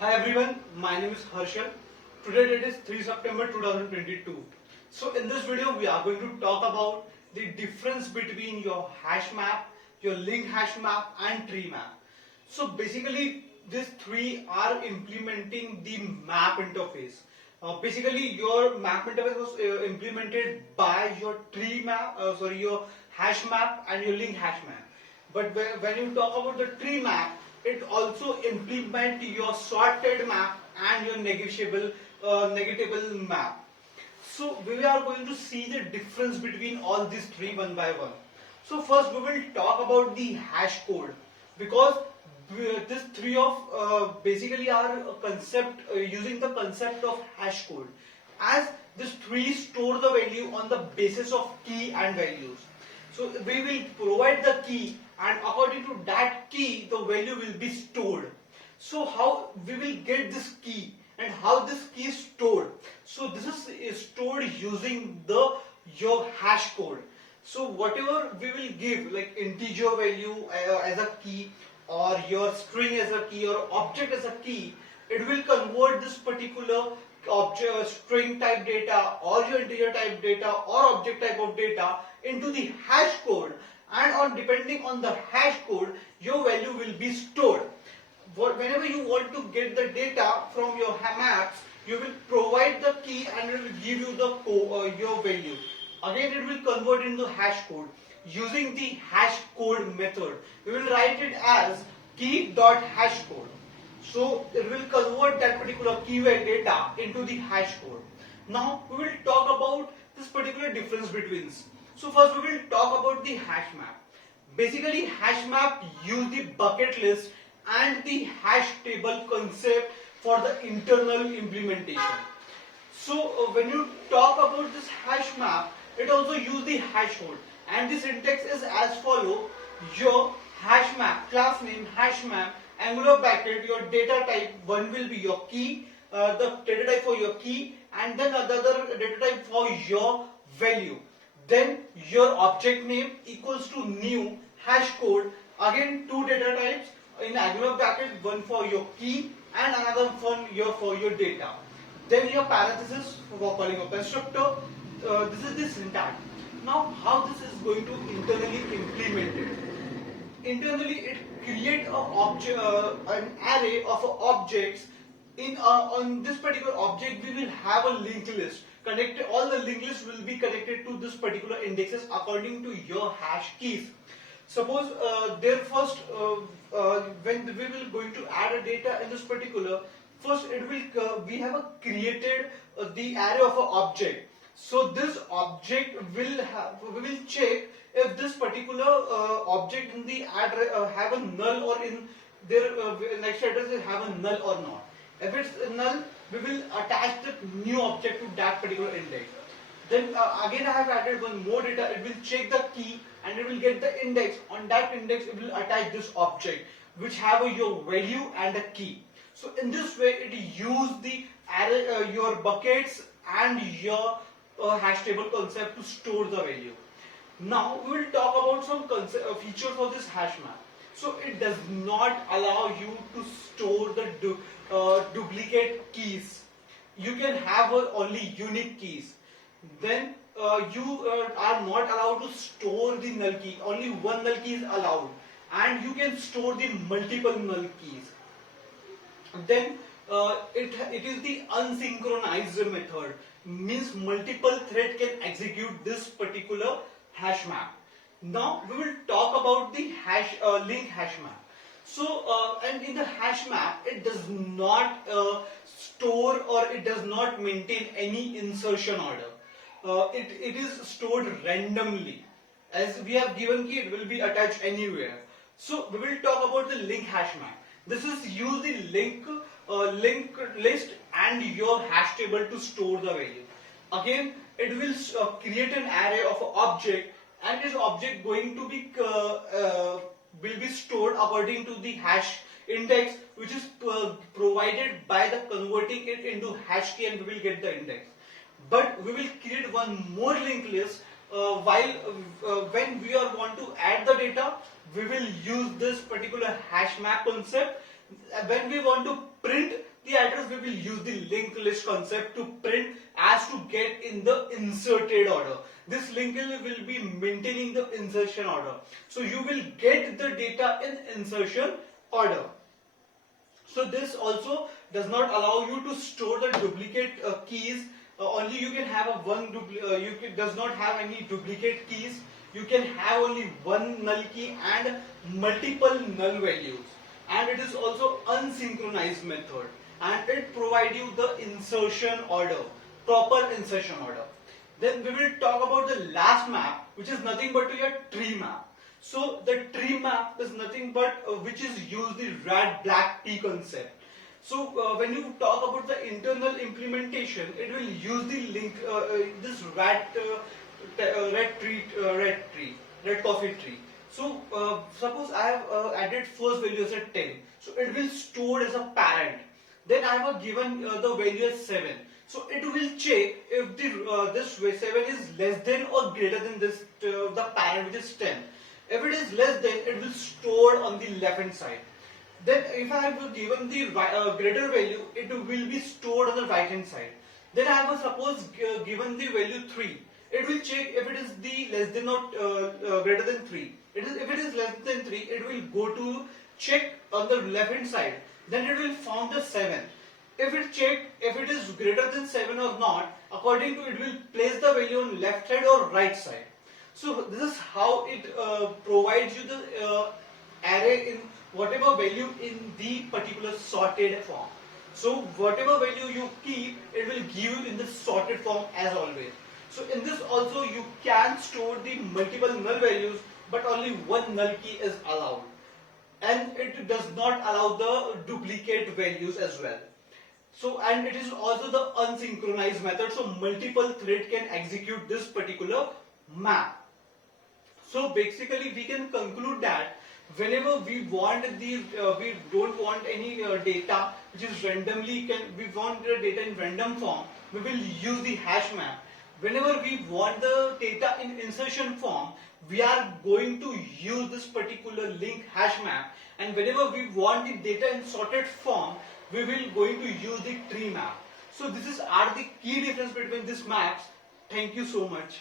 Hi everyone, my name is Harshal. Today date is 3 September 2022. So in this video we are going to talk about the difference between your hash map, your linked hash map and tree map. So basically these three are implementing the map interface. Basically your map interface was implemented by your your hash map and your linked hash map. But when you talk about the tree map, it also implement your sorted map and your negatable map. So we are going to see the difference between all these three one by one. So first we will talk about the hash code, because these three of basically are a concept using the concept of hash code, as these three store the value on the basis of key and values. So we will provide the key, and according to that key the value will be stored. So how we will get this key and how this key is stored? So this is stored using the your hash code. So whatever we will give, like integer value as a key, or your string as a key, or object as a key, it will convert this particular object, string type data, or your integer type data, or object type of data into the hash code, and on depending on the hash code your value will be stored. Whenever you want to get the data from your maps, you will provide the key and it will give you the your value. Again it will convert into hash code using the hash code method. We will write it as key.hashcode. So it will convert that particular keyword data into the hash code. Now we will talk about this particular difference between. So first we will talk about the hash map. Basically hash map use the bucket list and the hash table concept for the internal implementation. So when you talk about this hash map, it also use the hash code, and the syntax is as follow: your hash map, class name hash map, angular bracket, your data type, one will be your key, the data type for your key, and then another data type for your value. Then your object name equals to new hash code, again two data types in angular bracket, one for your key and another one here for your data. Then your parenthesis for calling a constructor. This is the syntax. Now how this is going to internally implement it? Internally it create an array of objects. On this particular object we will have a linked list. All the linked lists will be connected to this particular indexes according to your hash keys. Suppose when we will going to add a data in this particular, first it will we have a created the array of an object. So this object we will check if this particular object in the have a null, or in their next address have a null or not. If it's null, we will attach the new object to that particular index. Then again I have added one more data. It will check the key and it will get the index. On that index it will attach this object which have your value and a key. So in this way it use the array, your buckets and your hash table concept to store the value. Now we will talk about some features of this hash map. So it does not allow you to store the duplicate keys. You can have only unique keys. Then you are not allowed to store the null key. Only one null key is allowed, and you can store the multiple null keys. Then it is the unsynchronized method, means multiple thread can execute this particular hash map. Now we will talk about the linked hash map. So and in the hash map it does not store, or it does not maintain any insertion order. It is stored randomly. As we have given key, it will be attached anywhere. So we will talk about the linked hash map. This is use the linked list and your hash table to store the value. Again, it will create an array of an object, and this object going to be will be stored according to the hash index, which is provided by the converting it into hash key, and we will get the index. But we will create one more linked list when we are want to add the data. We will use this particular hash map concept. When we want to print the address we will use the linked list concept to print as to get in the inserted order. This linked list will be maintaining the insertion order. So you will get the data in insertion order. So this also does not allow you to store the duplicate keys. Only you can have does not have any duplicate keys. You can have only one null key and multiple null values. And it is also unsynchronized method. And it provides you the insertion order, proper insertion order. Then we will talk about the last map, which is nothing but your tree map. So the tree map is nothing but which is used the red black T concept. So when you talk about the internal implementation, it will use the this red coffee tree. So suppose I have added first value as a 10. So it will store as a parent. Then I have given the value as 7. So it will check if this 7 is less than or greater than this the parent, which is 10. If it is less than, it will store on the left hand side. Then if I have given the greater value, it will be stored on the right hand side. Then I have suppose given the value 3. It will check if it is the less than or greater than 3. If it is less than 3, it will go to check on the left hand side. Then it will found the 7. If it check if it is greater than 7 or not, according to it will place the value on left side or right side. So this is how it provides you the array in whatever value in the particular sorted form. So whatever value you keep, it will give you in the sorted form as always. So in this also you can store the multiple null values, but only one null key is allowed. And it does not allow the duplicate values as well. So, and it is also the unsynchronized method, so multiple thread can execute this particular map. So basically we can conclude that whenever we want we don't want any data which is randomly, we want the data in random form, we will use the hash map. Whenever we want the data in insertion form, we are going to use this particular linked hash map. And whenever we want the data in sorted form, we will going to use the tree map. So this are the key difference between these maps. Thank you so much.